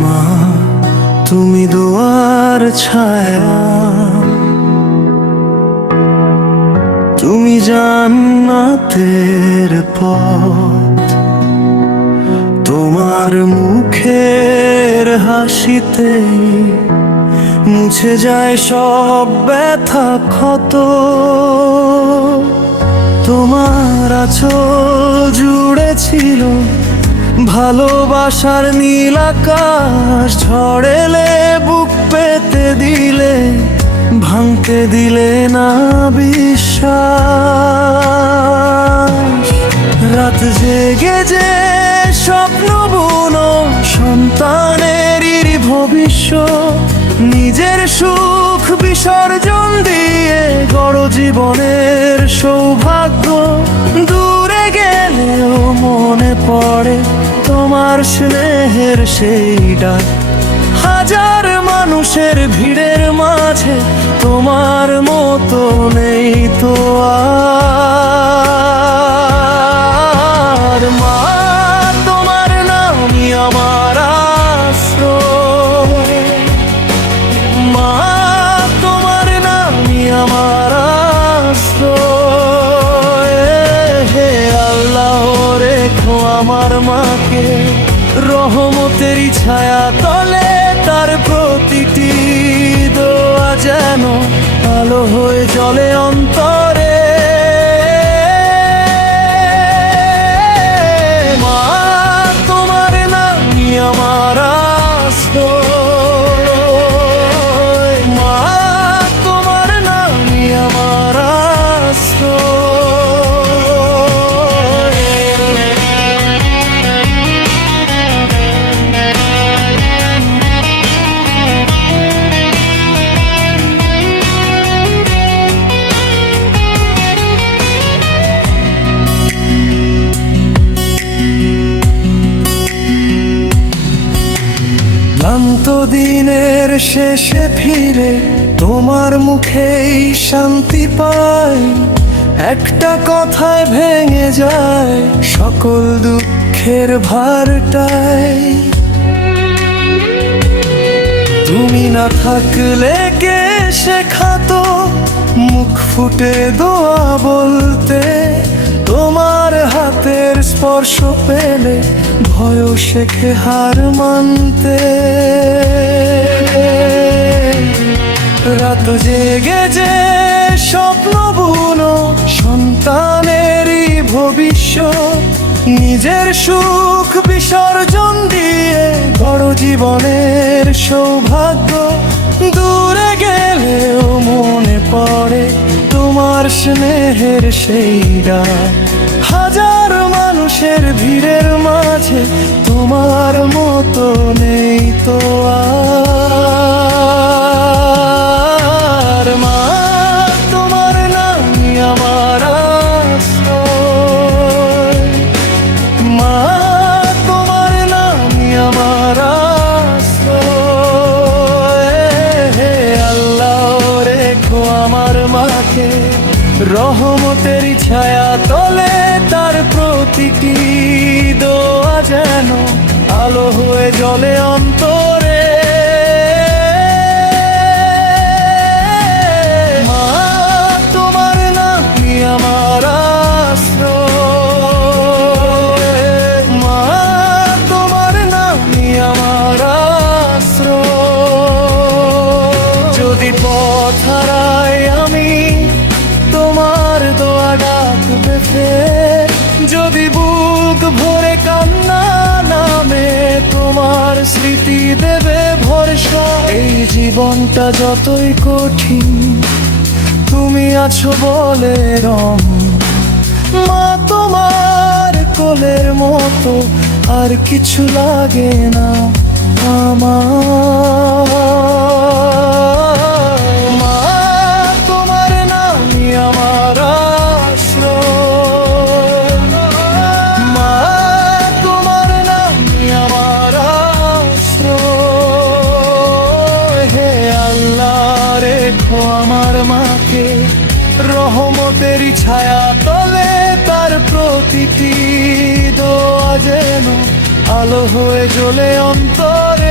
মা, তুমি দোয়ার ছায়া, তুমি জান্নাতের পথ। তোমার মুখের হাসিতেই মুছে যায় সব ব্যথা ক্ষত। তোমার আঁচল জুড়ে ছিল ভালোবাসার নীল আকাশ। ঝড় এলে বুক পেতে দিলে, ভাঙতে দিলে না বিশ্বাস। রাত জেগে যে স্বপ্ন বুনো, সন্তানেরই ভবিষ্যৎ। নিজের সুখ বিসর্জন দিয়ে গড় জীবনের সৌভাগ্য। দূরে গেলেও মনে পড়ে তোমার স্নেহের সেই ডাক। হাজার মানুষের ভিড়ের মাঝে তোমার মতো নেই তো আর। মা, তোমার নামই আমার আশ্রয়। মা, তোমার নামই আমার আশ্রয়। হে আল্লাহ, রেখো আমার মাকে রহমতেরই ছায়া তলে। তার প্রতিটি দোয়া যেন আলো হয়ে জ্বলে অন্তরে। মা, তোমার নামই আমার আশ্রয়। মা, তোমার নামই আমার আশ্রয়। ক্লান্ত দিনের শেষে ফিরে তোমার মুখেই শান্তি পাই। একটা কথায় ভেঙে যায় সকল দুঃখের ভারটাই। তুমি না থাকলে কে শেখাতো মুখ ফুটে দোয়া বলতে। তোমার হাতের স্পর্শ পেলে ভয় শেখে হার মানতে। রাত জেগে যে স্বপ্ন বুনো, সন্তানেরই ভবিষ্যৎ। নিজের সুখ বিসর্জন দিয়ে বড় জীবনের সৌভাগ্য। দূরে গেলেও মনে পড়ে তোমার স্নেহের সেই ডাক। হাজার মানুষের ভিড়ের মাঝে তোমার মতো নেই তো আর। মা, তোমার নামই আমার আশ্রয়। মা, তোমার নামই আমার আশ্রয়। হে আল্লাহ, রেখো আমার মাকে রহমতেরই ছায়া তলে। তার প্রতিটি দোয়া যেন আলো হয়ে জ্বলে অন্তরে। মা, তোমার নামই আমার আশ্রয়। মা, তোমার নামই আমার আশ্রয়। যদি পথ হারাই আমি, তোমার দোয়া ডাকবে ফের। যদি বুক ভরে কান্না নামে, তোমার স্মৃতি দেবে ভরসা। এই জীবনটা যতই কঠিন, তুমি আছো বলে রং। মা, তোমার কোলের মতো আর কিছু লাগে না আমার। মা, তোমার নামই আমার আশ্রয়। মা, তোমার নামই আমার আশ্রয়। হে আল্লাহ, রেখো আমার মাকে রহমতেরই ছায়া তলে। তার প্রতিটি দোয়া যেন আলো হয়ে জ্বলে অন্তরে।